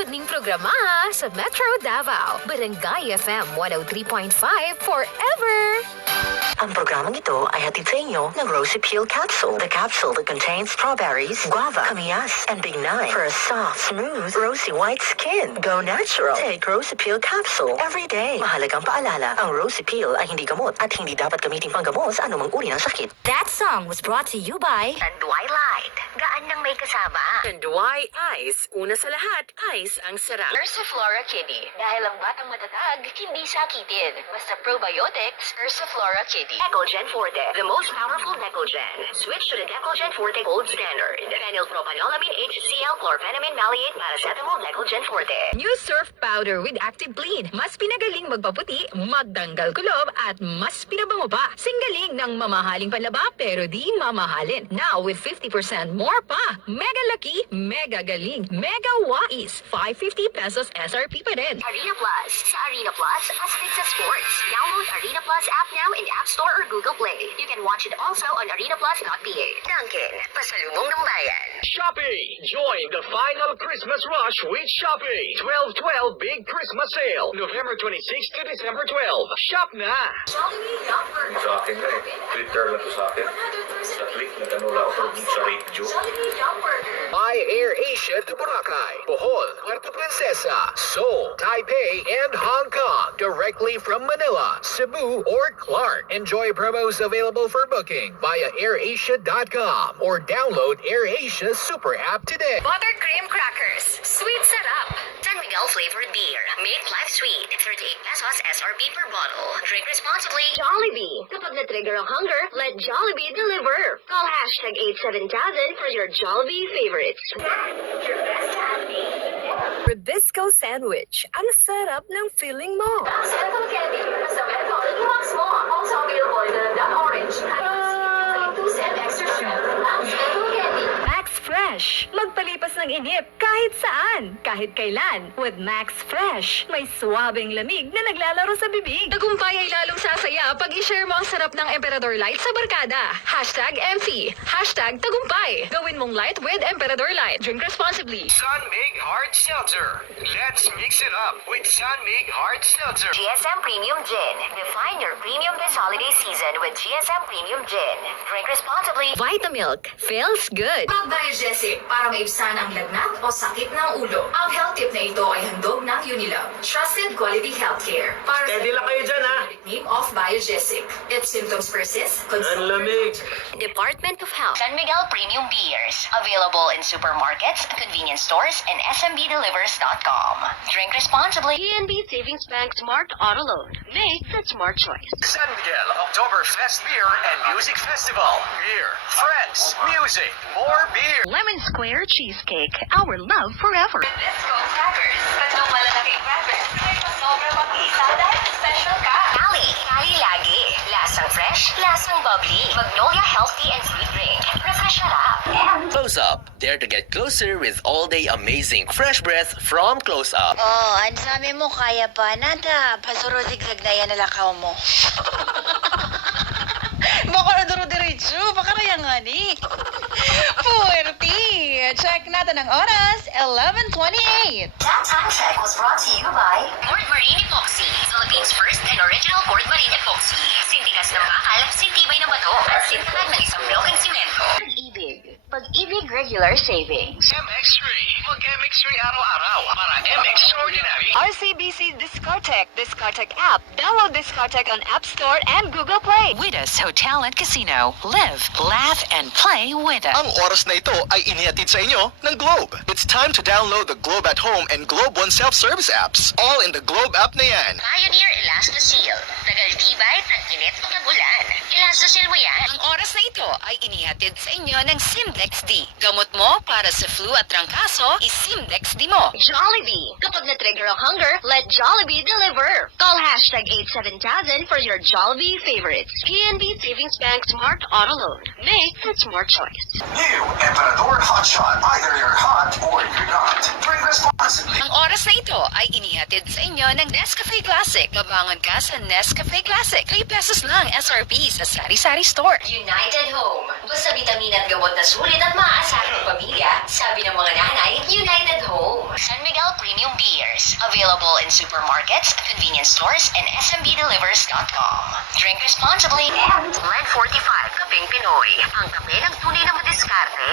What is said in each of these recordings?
pod ning programa ha, sa Metro Davao, Barangay FM 103.5 forever! Ang programang ito ay hatid sa inyo ng Rosy Peel Capsule. The capsule that contains strawberries, guava, kamiyas, and bignay for a soft, smooth, rosy white skin. Go natural. Take Rosy Peel Capsule every day. Mahalagang paalala, ang Rosy Peel ay hindi gamot at hindi dapat gamitin panggamot sa anumang uri ng sakit. That song was brought to you by Tanduay Light. Gaan nang may kasama. Tanduay Ice. Una sa lahat, ice ang sarap. Ursiflora Kidney. Dahil ang batang matatag, hindi sakitin. Basta probiotics, Ursiflora Kidney. Decolgen Forte, the most powerful Decolgen. Switch to the Decolgen Forte Gold Standard. Phenylpropanolamine HCl Chlorphenamine Maleate Paracetamol Decolgen Forte. New Surf Powder with Active Clean. Mas pinagaling magpaputi, magtanggal kulob, at mas pinabango pa. Singgaling ng mamahaling panlaba pero di mamahalin. Now with 50% more pa. Mega laki, mega galing, mega wais. 550 pesos SRP pa rin. Arena Plus. Sa Arena Plus, astig sa sports. Download Arena Plus app now in App Store or Google Play. You can watch it also on arenaplus.ph. Dunkin, pasalubong ng bayan. Shopee! Join the final Christmas rush with Shopee. 12-12 Big Christmas Sale. November 26 to December 12. Shop na! Sa akin nga eh. Twitter na to sa akin. Sa click na kanula ako sa radio. By Air Asia to Boracay, Bohol, Puerto Princesa, Seoul, Taipei, and Hong Kong. Directly from Manila, Cebu, or Clark. Enjoy promos available for booking via AirAsia.com or download AirAsia Super App today. Buttercream crackers. Sweet setup. San Miguel flavored beer. Make life sweet. 38 pesos SRP per bottle. Drink responsibly. Jollibee. Kapag na-trigger ang hunger, let Jollibee deliver. Call hashtag 87000 for your Jollibee favorites. Disco Sandwich. Ang sarap ng feeling mo. Settle candy. Basta meron, relax mo. Also available in the orange. And extra strength. Ang Settle candy. Max Fresh. Magpalipas ng inip kahit saan, kahit kailan. With Max Fresh, may suwabing lamig na naglalaro sa bibig. Tagumpay ay lalong sasaya pag i-share mo ang sarap ng Emperador Light sa barkada. Hashtag MC. Hashtag tagumpay. Gawin mong light with Emperador Light. Drink responsibly. Sunmig Hard Seltzer. Let's mix it up with Sunmig Hard Seltzer. GSM Premium Gin. Define your premium this holiday season with GSM Premium Gin. Drink responsibly. Vitamilk. Feels good. Biogesic para maibsan ang lagnat o sakit ng ulo. Ang health tip na ito ay handog ng Unilove. Trusted quality healthcare. Para Steady lang kayo dyan, ha? name of Biogesic. If symptoms persist, consult Ang lamig. Department of Health. San Miguel Premium Beers. Available in supermarkets, convenience stores, and SMBDelivers.com. Drink responsibly. PNB Savings Bank Smart Auto Loan. Make the smart choice. San Miguel Oktoberfest Beer and Music Festival. Beer, friends, music, more beer. Lemon Square Cheesecake. Our love forever. Disco crackers. Tatlong malalaking crackers. Ay, sobra mag-isa dahil special ka. Cali. Cali lagi. Lasang fresh, lasang bubbly. Magnolia healthy and free drink. Refresh na lang. Close Up. Dare to get closer with all-day amazing fresh breath from Close Up. Oh, ang sabi mo kaya pa. Nada, pasurodiglag na yan nalakaw mo. Baka na duro-diretso. Baka kaya nga ni. Puwerti. Check natin ang oras, 11:28. That time check was brought to you by Port Marine Epoxy. Philippines first and original Port Marine Epoxy. Sintigas ng bakal, sintibay ng bato, at sintatag ng isang blokeng simento. Pag-ibig. Pag-ibig regular savings. MX3. Mag-MX3 araw-araw para MX Extraordinary. RCBC Discotech. Discotech app. Download Discotech on App Store and Google Play. Widas Hotel and Casino. Live, laugh, and play with us. Ang oras na ito ay inihatid sa inyo ng Globe. It's time to download the Globe at Home and Globe One self-service apps. All in the Globe app na yan. Pioneer Elastosil. Tagal-tibay, tag-init o tag-ulan. Elastosil mo yan. Ang oras na ito ay inihatid sa inyo ng Simdex D. Gamot mo para sa flu at trangkaso, is-Simdex D mo. Jollibee. Kapag na-trigger ang hunger, let Jollibee deliver. Call hashtag 87000 for your Jollibee favorites. PNB Savings Bank Smart Auto Loan. Make the smart choice. New Emperador Hot Shot. Either you're hot or you're not. Drink responsibly. Ang oras na ito ay inihatid sa inyo ng Nescafe Classic. Mabangon ka sa Nescafe Classic. 3 pesos lang SRP sa Sari-Sari Store. United Home. Basta vitamina at gamot na sulit at maaasahan ng pamilya. Sabi ng mga nanay, United Home. San Miguel Premium available in supermarkets, convenience stores, and smbdelivers.com. Drink responsibly. And Blend 45 Kapeng Pinoy. Ang kape ng tunay na madiskarte.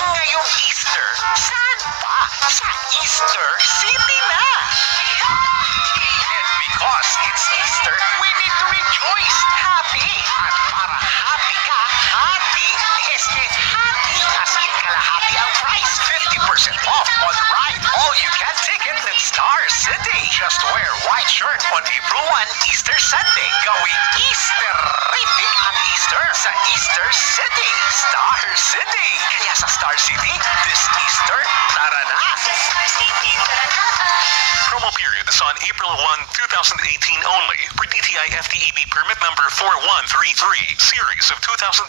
Ngayong Easter, saan pa? Sa Easter City na! And because it's Easter, we need to rejoice, happy! At para happy ka, happy, happy as in kalahati ang price. 50% off on ride all-you-can ticket in Star City. Just wear white shirt on April 1, Easter Sunday. Gawing Easter-rific ang Easter sa Easter City. Star City! Kaya sa Star City, this Easter, tara na! Promo period is on April 1, 2018 only for DTI FTEB permit number 4133, series of 2018.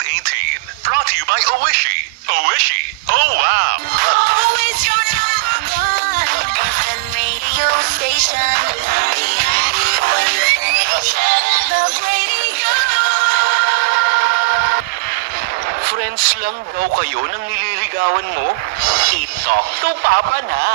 Brought to you by Oishi. Oishi. Oh wow! Always your number one FM radio station. Love radio. Friends lang daw kayo nang nililigawan mo? I-talk to Papa na!